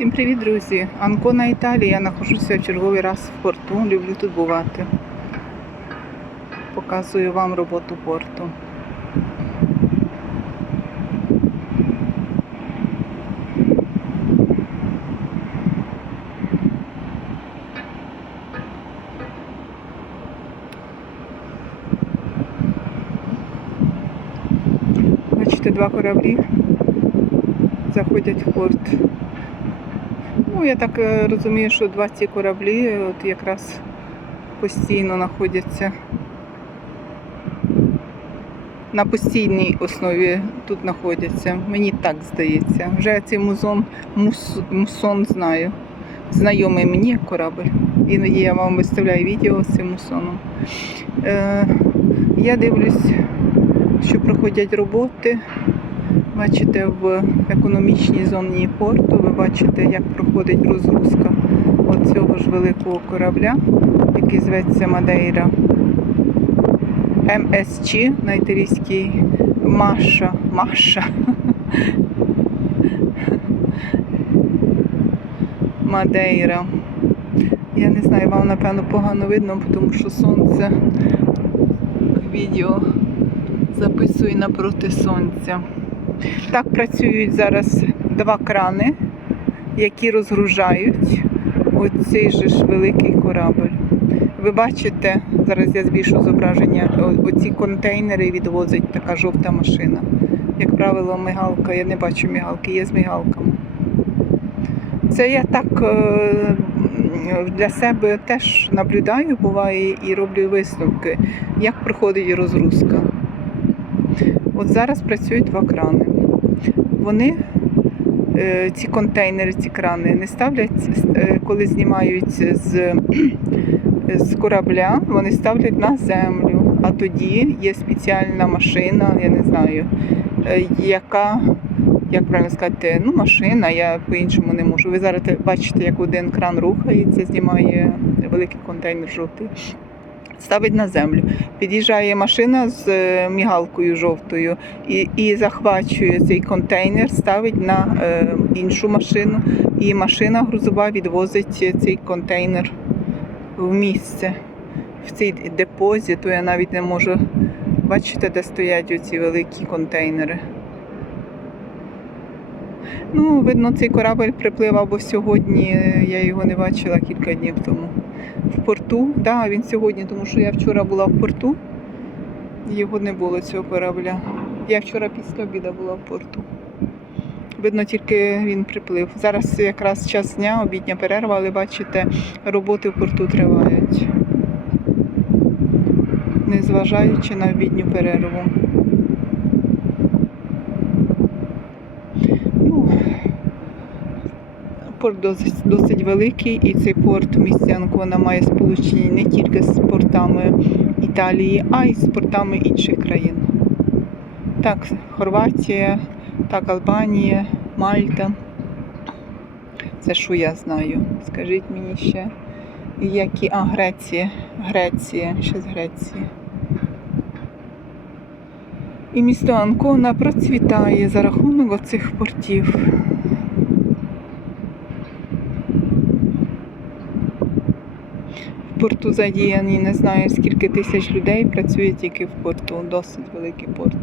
Всім привіт, друзі! Анкона Італія. Я знаходжуся в черговий раз в порту. Люблю тут бувати. Показую вам роботу порту. Бачите, два кораблі заходять в порт. Ну, я так е, розумію, що два ці кораблі от якраз постійно знаходяться на постійній основі тут знаходяться. Мені так здається. Вже цей музон, мус, мусон знаю. Знайомий мені корабль. Іноді я вам виставляю відео з цим мусоном. Е, я дивлюсь, що проходять роботи. Бачите, в економічній зоні порту бачите, як проходить розгрузка цього ж великого корабля, який зветься Мадейра. МСЧ на італійській Маша. Маша. Мадейра. Я не знаю, вам напевно погано видно, тому що сонце відео записує напроти сонця. Так працюють зараз два крани, які розгружають оцей же ж великий корабль. Ви бачите, зараз я збільшу зображення, оці контейнери відвозить така жовта машина. Як правило, мигалка, я не бачу мигалки, є з мигалками. Це я так е, для себе теж наблюдаю, буває, і роблю висновки, як проходить розгрузка. От зараз працюють два крани. Вони, ці контейнери, ці крани, не ставлять, е, коли знімають з, з корабля, вони ставлять на землю. А тоді є спеціальна машина, я не знаю, е, яка, як правильно сказати, ну машина, я по-іншому не можу. Ви зараз бачите, як один кран рухається, знімає великий контейнер жовтий. Ставить на землю. Під'їжджає машина з е, мігалкою жовтою і, і захвачує цей контейнер, ставить на е, іншу машину, і машина грузова відвозить цей контейнер в місце. В цей депозит, то я навіть не можу. Бачите, де стоять оці великі контейнери. Ну, видно, цей корабель приплив або сьогодні, я його не бачила кілька днів тому. В порту, так, да, він сьогодні, тому що я вчора була в порту, його не було цього корабля. Я вчора після обіду була в порту. Видно, тільки він приплив. Зараз якраз час дня, обідня перерва, але бачите, роботи в порту тривають. Незважаючи на обідню перерву. Ну, порт досить, досить великий, і цей порт місті Анкона має сполучення не тільки з портами Італії, а й з портами інших країн. Так, Хорватія, так, Албанія, Мальта. Це що я знаю? Скажіть мені ще. Які. А, Греція. Греція, ще з Греції. І місто Анкона процвітає за рахунок оцих портів. В порту задіяні не знаю скільки тисяч людей працює тільки в порту, досить великий порт.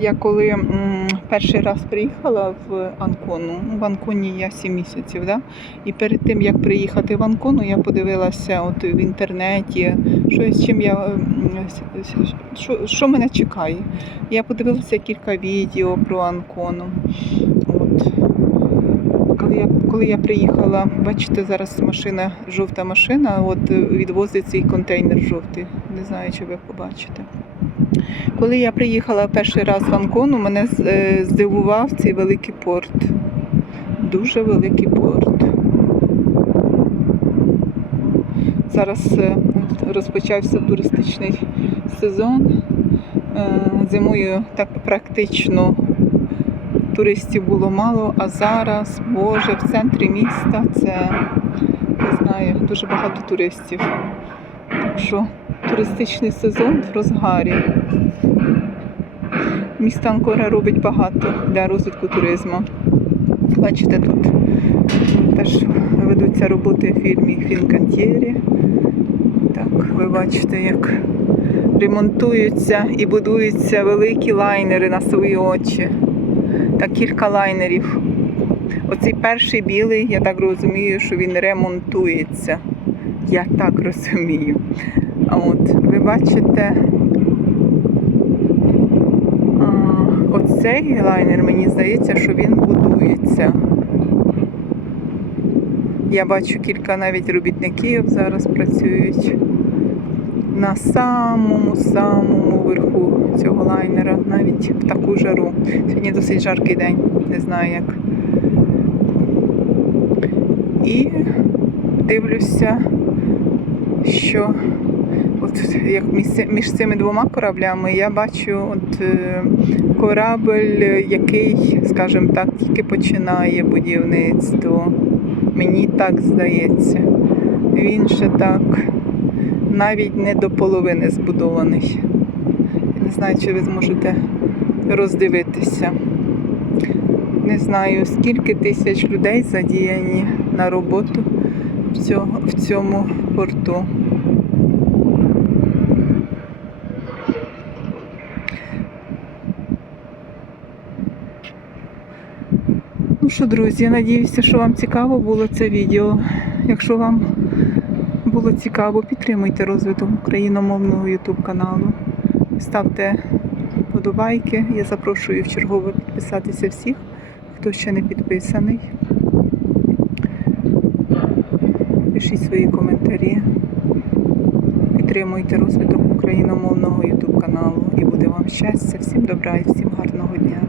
Я коли м, перший раз приїхала в Анкону, ну, в Анконі я 7 місяців, да? і перед тим як приїхати в Анкону, я подивилася от в інтернеті, що чим я що, що мене чекає. Я подивилася кілька відео про Анкону. От. Коли я, коли я приїхала, бачите, зараз машина, жовта машина, от е, відвозить цей контейнер жовтий. Не знаю, чи ви побачите. Коли я приїхала перший раз в Анкону, мене е, здивував цей великий порт. Дуже великий порт. Зараз е, розпочався туристичний сезон. Зимою так практично туристів було мало, а зараз, Боже, в центрі міста це не знаю, дуже багато туристів. Так що туристичний сезон в розгарі. Місто Анкора робить багато для розвитку туризму. Бачите, тут так знімаються роботи в фільмі Фінкантьєрі. Так, ви бачите, як ремонтуються і будуються великі лайнери на свої очі. Так, кілька лайнерів. Оцей перший білий, я так розумію, що він ремонтується. Я так розумію. От ви бачите, оцей лайнер, мені здається, що він будується. Я бачу кілька навіть робітників зараз працюють на самому самому верху цього лайнера, навіть в таку жару. Сьогодні досить жаркий день, не знаю як. І дивлюся, що от як між, цими двома кораблями я бачу от е, корабль, який, скажімо так, тільки починає будівництво. Мені так здається. Він ще так навіть не до половини збудований. Не знаю, чи ви зможете роздивитися. Не знаю, скільки тисяч людей задіяні на роботу в цьому порту. Ну що, друзі, я надіюся, що вам цікаво було це відео. Якщо вам було цікаво, підтримуйте розвиток україномовного YouTube каналу. Ставте подобайки. Я запрошую в чергове підписатися всіх, хто ще не підписаний. Пишіть свої коментарі. Підтримуйте розвиток україномовного YouTube каналу і буде вам щастя. Всім добра і всім гарного дня.